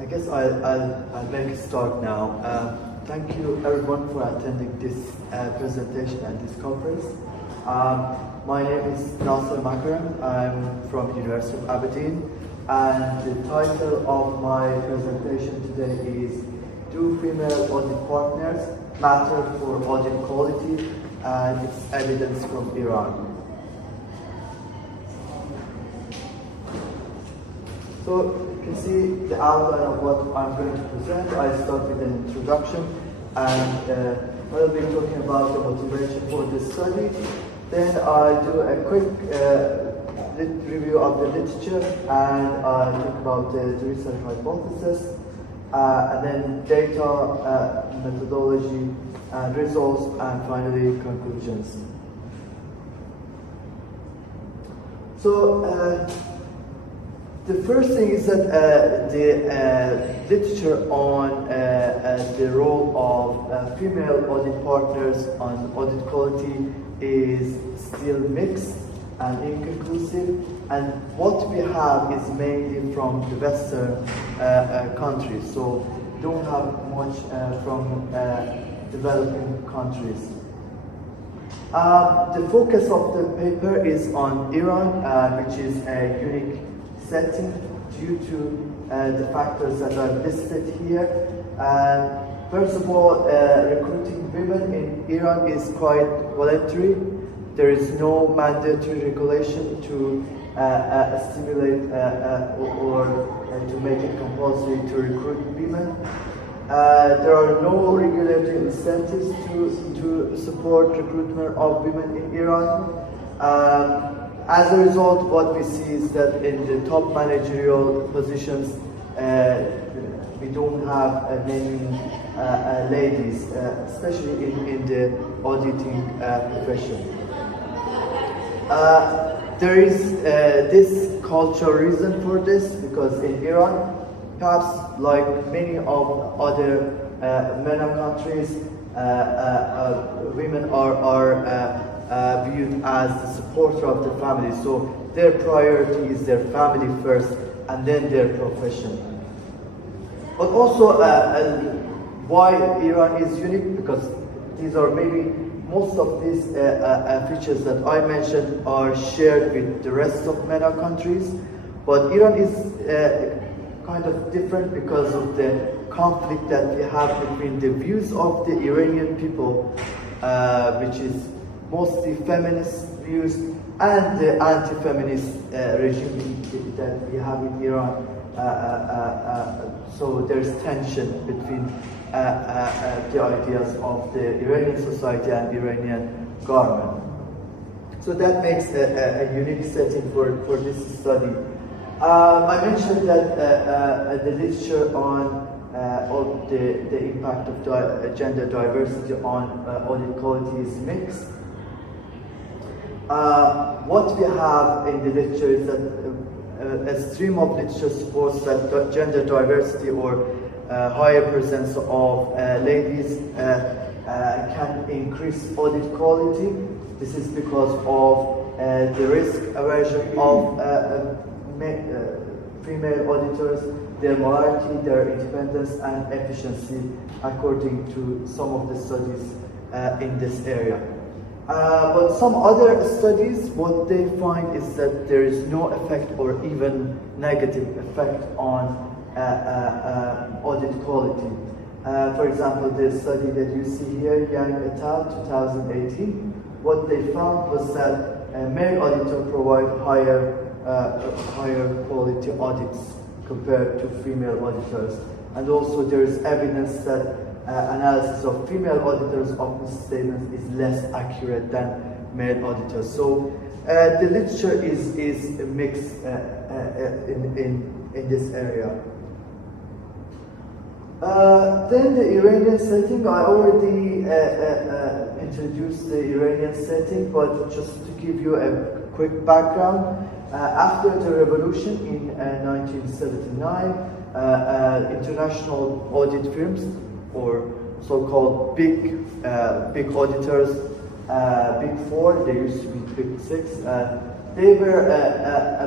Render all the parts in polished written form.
I guess I'll make a start now. Thank you everyone for attending this presentation and this conference. My name is Nasser Makaram. I'm from University of Aberdeen, and the title of my presentation today is Do Female Audit Partners Matter for Audit Quality and Its Evidence from Iran? So you can see the outline of what I'm going to present. I start with an introduction, and I'll be talking about the motivation for this study. Then I do a quick review of the literature, and I talk about the research hypothesis, and then data, methodology, and results, and finally conclusions. So the first thing is that the literature on the role of female audit partners on audit quality is still mixed and inconclusive, and what we have is mainly from the Western countries, so we don't have much from developing countries. The focus of the paper is on Iran, which is a unique setting due to the factors that are listed here. First of all, recruiting women in Iran is quite voluntary. There is no mandatory regulation to stimulate or to make it compulsory to recruit women. There are no regulatory incentives to support recruitment of women in Iran. As a result, what we see is that in the top managerial positions, we don't have many ladies, especially in the auditing profession. There is this cultural reason for this, because in Iran, perhaps like many of other MENA countries, women are viewed as the supporter of the family. So their priority is their family first, and then their profession. But also, why Iran is unique, because these are maybe most of these features that I mentioned are shared with the rest of MENA countries, but Iran is kind of different because of the conflict that we have between the views of the Iranian people, which is mostly feminist views, and the anti-feminist regime that we have in Iran. So there's tension between the ideas of the Iranian society and the Iranian government. So that makes a unique setting for this study. I mentioned that the literature on the impact of gender diversity on audit quality is mixed. What we have in the literature is that a stream of literature supports that gender diversity or higher presence of ladies can increase audit quality. This is because of the risk aversion of female auditors, their morality, their independence, and efficiency, according to some of the studies in this area. But some other studies, what they find is that there is no effect or even negative effect on audit quality. For example, the study that you see here, Yang et al. 2018, what they found was that male auditors provide higher quality audits compared to female auditors. And also there is evidence that analysis of female auditors of misstatements is less accurate than male auditors. So the literature is mixed in this area. Then the Iranian setting, I already introduced the Iranian setting, but just to give you a quick background, after the revolution in 1979, international audit firms, or so-called big auditors, Big Four, they used to be Big Six, they were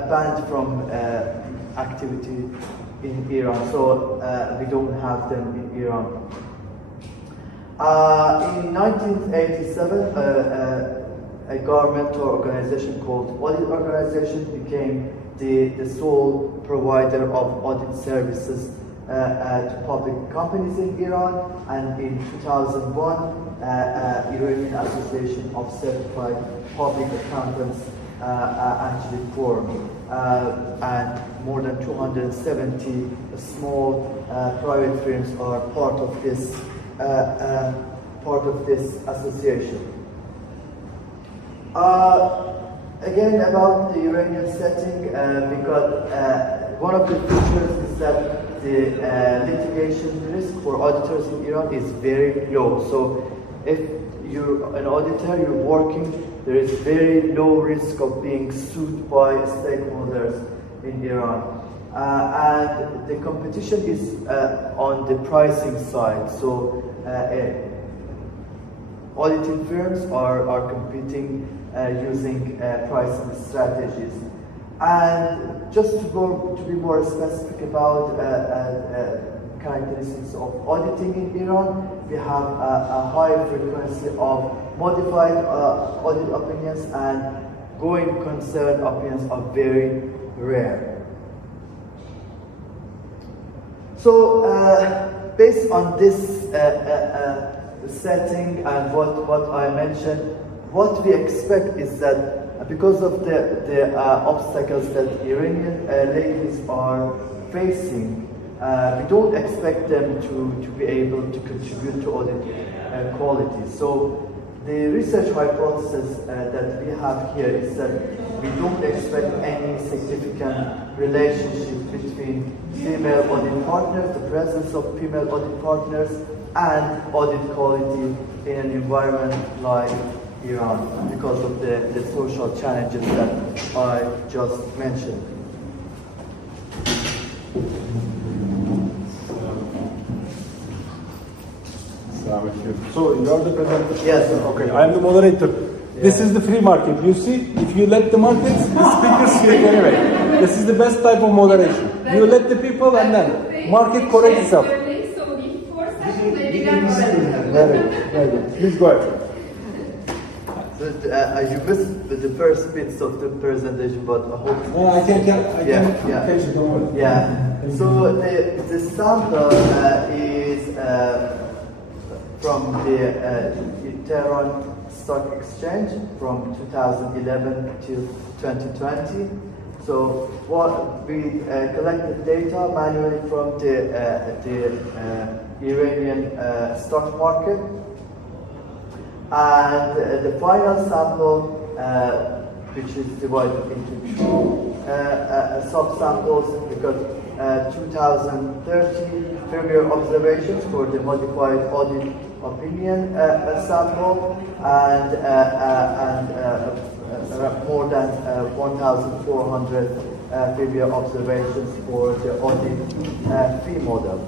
banned from activity in Iran, so we don't have them in Iran. In 1987, a governmental organization called Audit Organization became the sole provider of audit services to public companies in Iran, and in 2001, Iranian Association of Certified Public Accountants actually formed, and more than 270 small private firms are part of this association. Again, about the Iranian setting, one of the features is that the litigation risk for auditors in Iran is very low. So if you're an auditor, you're working, there is very low risk of being sued by stakeholders in Iran. And the competition is on the pricing side. So auditing firms are competing using pricing strategies. And just to be more specific about characteristics of auditing in Iran, we have a high frequency of modified audit opinions, and going concern opinions are very rare. So based on this setting and what I mentioned, what we expect is that because of the obstacles that Iranian ladies are facing, we don't expect them to be able to contribute to audit quality. So the research hypothesis that we have here is that we don't expect any significant relationship between female audit partners, the presence of female audit partners, and audit quality in an environment like Iran, because of the social challenges that I just mentioned. So you are the presenter? Yes. Okay, I am the moderator. Yeah. This is the free market. You see, if you let the markets, the speakers speak anyway. This is the best type of moderation. You let the people and then market correct itself. Very good. Please go ahead. So, you missed the first bits of the presentation, but I hope. No, I can catch it, don't worry. Yeah. So the sample is from the Tehran Stock Exchange from 2011 till 2020. So what we collected data manually from the Iranian stock market. And the final sample, which is divided into two sub-samples, because 2030 firmware observations for the modified audit opinion sample, and more than 1,400 firmware observations for the audit fee model.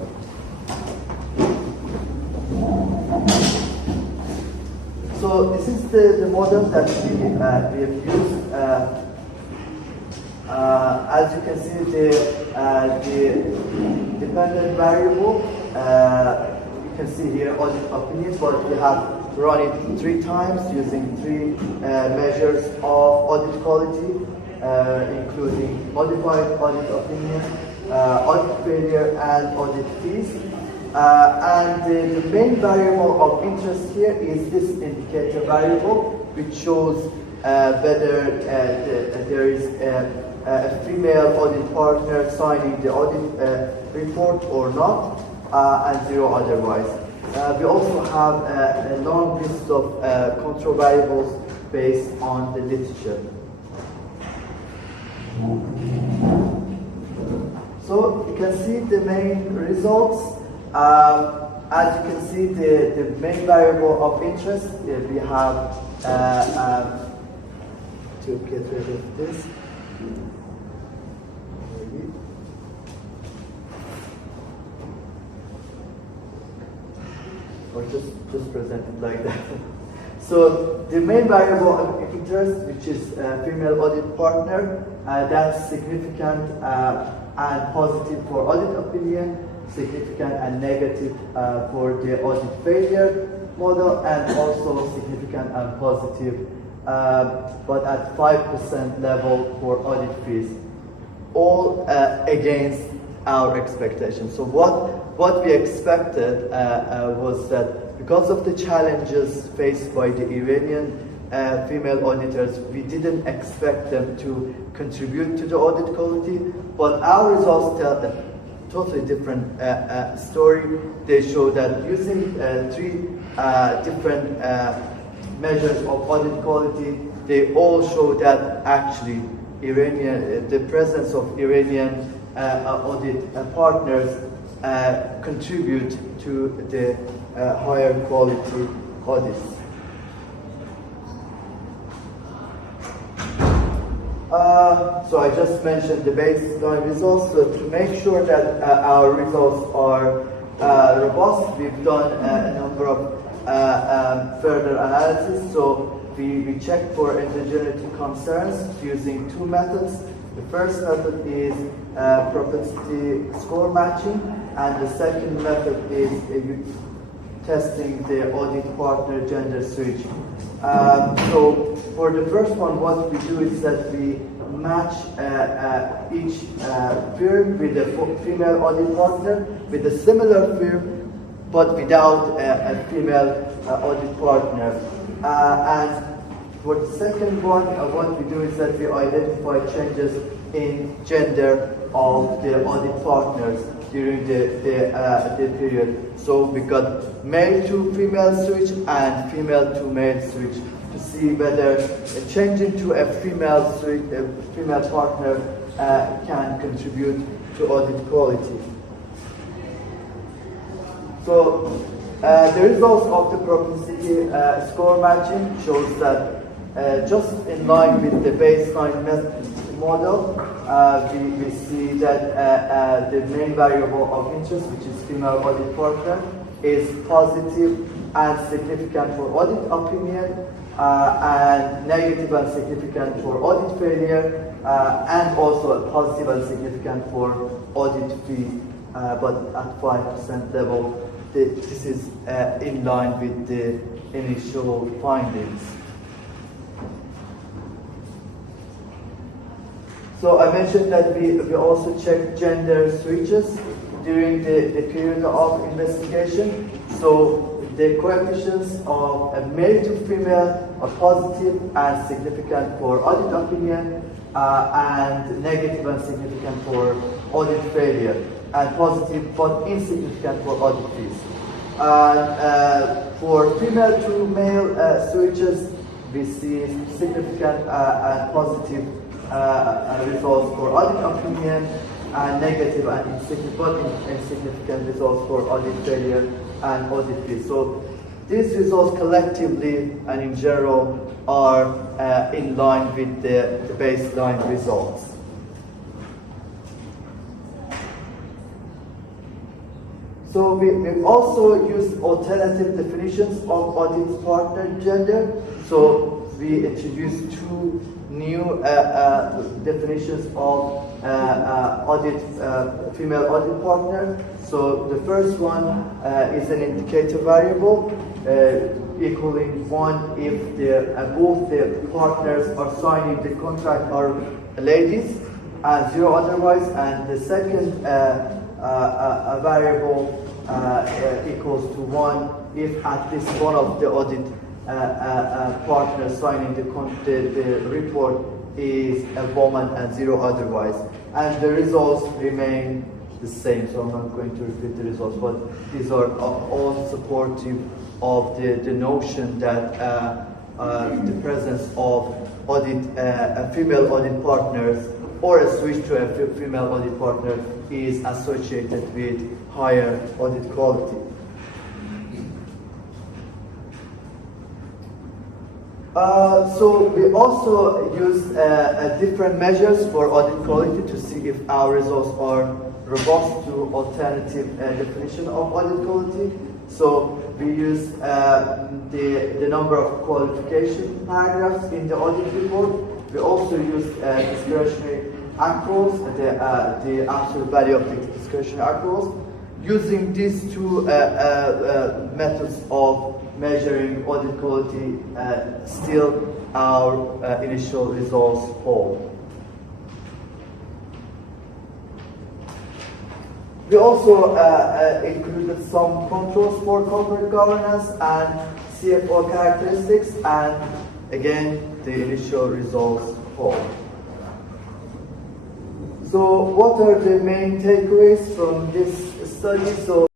So this is the model that we have used. As you can see, the dependent variable, you can see here audit opinions, but we have run it 3 times using 3 measures of audit quality, including modified audit opinion, audit failure, and audit fees. And the main variable of interest here is this indicator variable, which shows whether there is a female audit partner signing the audit report or not, and 0 otherwise. We also have a long list of control variables based on the literature. So you can see the main results. As you can see, the main variable of interest, we have to get rid of this. Or just present it like that. So the main variable of interest, which is female audit partner, that's significant and positive for audit opinion, significant and negative for the audit failure model, and also significant and positive, but at 5% level for audit fees. All against our expectations. So what we expected was that because of the challenges faced by the Iranian female auditors, we didn't expect them to contribute to the audit quality, but our results tell a totally different story. They show that using three different measures of audit quality, they all show that actually the presence of Iranian audit partners contribute to the higher quality audits. So I just mentioned the baseline results. So to make sure that our results are robust, we've done a number of further analysis. So we checked for indigeneity concerns using two methods. The first method is propensity score matching, and the second method is testing the audit partner gender switch. So for the first one, what we do is that we match each firm with a female audit partner with a similar firm, but without a female audit partner. And for the second one, what we do is that we identify changes in gender of the audit partners during the period. So we got male to female switch and female to male switch to see whether changing to a female switch, a female partner can contribute to audit quality. So the results of the propensity score matching shows that just in line with the baseline model, we see that the main variable of interest, which is female audit partner, is positive and significant for audit opinion, and negative and significant for audit failure, and also positive and significant for audit fee, but at 5% level. This is in line with the initial findings. So I mentioned that we also checked gender switches during the period of investigation. So the coefficients of a male to female are positive and significant for audit opinion, and negative and significant for audit failure, and positive but insignificant for audit fees. For female to male switches, we see significant and positive results for audit opinion, and negative and insignificant results for audit failure and audit fees. So these results collectively and in general are in line with the baseline results. So we also use alternative definitions of audit partner gender. So we introduced two new definitions of female audit partner. So the first one is an indicator variable equaling 1 if both the partners are signing the contract are ladies, and 0 otherwise. And the second variable equals to 1 if at least one of the audit partners signing the report is a woman, and 0 otherwise. And the results remain the same, so I'm not going to repeat the results, but these are all supportive of the notion that the presence of female audit partners or a switch to a female audit partner is associated with higher audit quality. So we also use different measures for audit quality to see if our results are robust to alternative definition of audit quality. So we use the number of qualification paragraphs in the audit report. We also used discretionary accruals, the absolute value of the discretionary accruals. Using these two methods of measuring audit quality, still our initial results hold. We also included some controls for corporate governance and CFO characteristics, and again, the initial results hold. So what are the main takeaways from this study? So